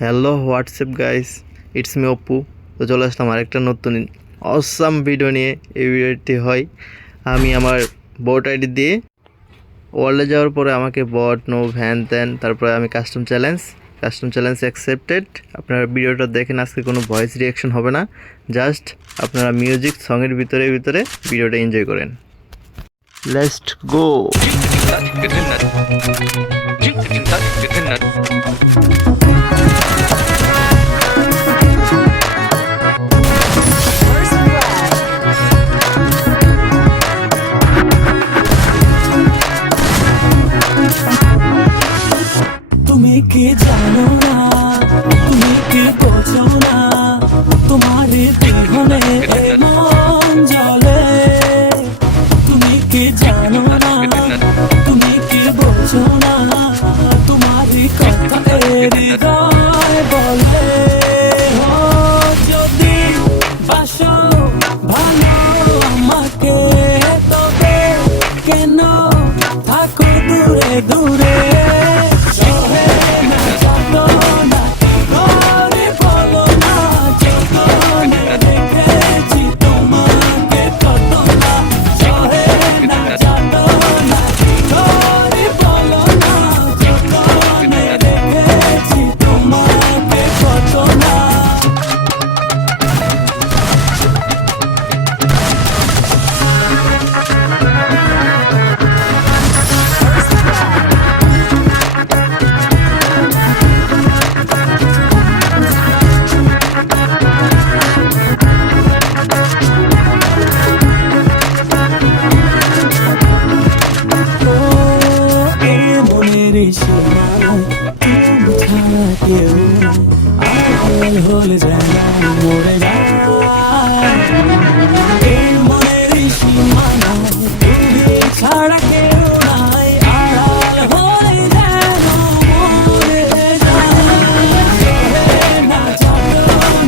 Hello WhatsApp guys, it's me Apu. তো চলে আসলাম আরেকটা নতুন অসাম ভিডিও নিয়ে। এই ভিডিওটি হয় আমি আমার বট আইডি দিয়ে ওয়ার্ল্ডে যাওয়ার পরে আমাকে বট নো ভ্যান ত্যান, তারপরে আমি কাস্টম চ্যালেঞ্জ অ্যাকসেপ্টেড। আপনারা ভিডিওটা দেখেন, আজকে কোনো ভয়েস রিয়াকশন হবে না, জাস্ট আপনারা মিউজিক সঙের ভিতরে ভিডিওটা এনজয় করেন। Let's go. তুমি কি জানো না, তুমি কি বোঝো না, তোমার জীবনে মন জ্বলে। তুমি কি জানো না, তুমি কি বোঝো না, তোমার কথা হৃদয় বলে। ও যদি বাসো ভালো আমাকে, তবে কেন থাকো দূরে দূরে। তুমি ছাড়া কেউ আড়াল হলে যায় মরে যায়। এই মনের সীমানা তুমি ছাড়া কেউ নাই, আড়াল হলে যেন মরে যায়। না জানো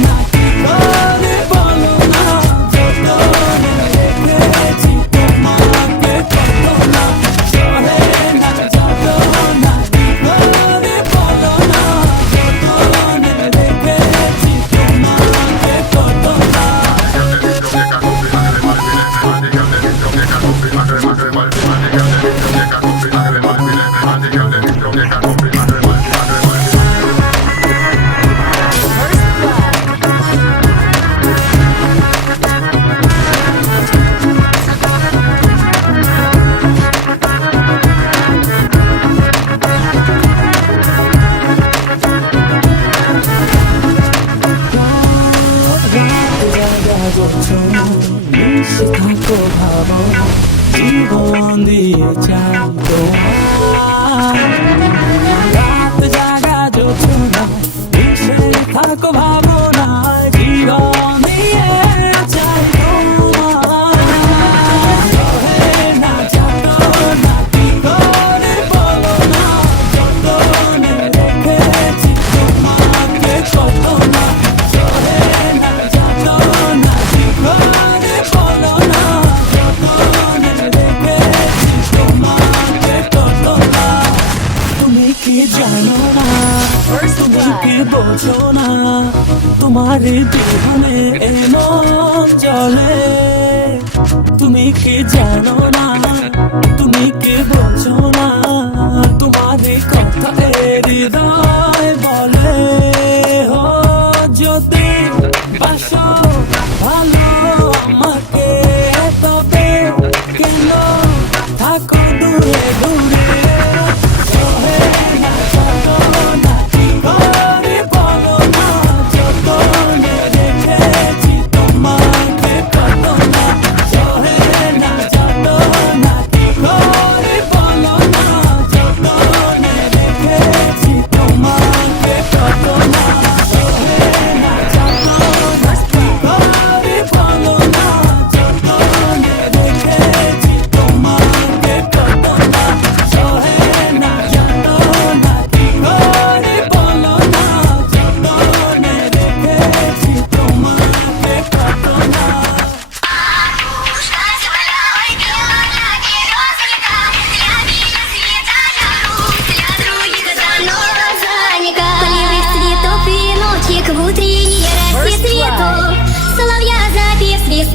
না কি করে বলো না, যতনে রেখেছি তোমাকে কত না। সহে না জানো না কি করে বলো না, যতনে রেখেছি তোমাকে কত না। মিশে থাকো ভাবনা, জীবন দিয়ে চাই তোমার। রাত জাগা জোছনা, মিশে থাকো ভাবনা, জীবন দিয়ে চাই তোমার। না জানো না কি করে বলো না, যতনে রেখেছি তোমাকে কত না। না জানো না কি করে বলো না, যতনে রেখেছি তোমাকে কত না। তুমি কি জানো না, তুমি কি বোঝো না, তোমার জীবনে মন জ্বলে। তুমি কি জানো না, তুমি কি বোঝো না, তোমার কথা হৃদয় বলে। ও যদি বাসো ভালো আমাকে, তবে কেন থাকো দূরে দূরে। সহে না জানো না কি করে বলো না, যতনে রেখেছি তোমাকে কত না। সহে না জানো না কি করে বলো না, যতনে রেখেছি তোমাকে কত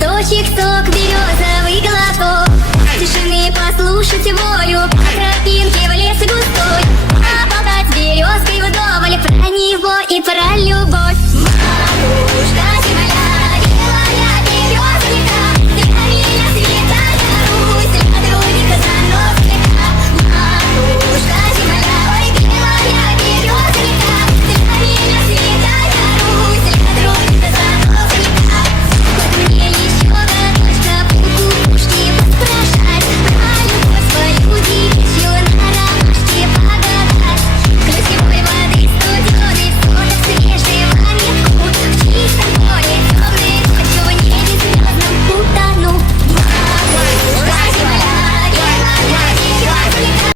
цветочек, сок, березовый глоток. Тишины послушать волю, по тропинке в лес густой. Поболтать с березкой вдоволь про него и про любовь.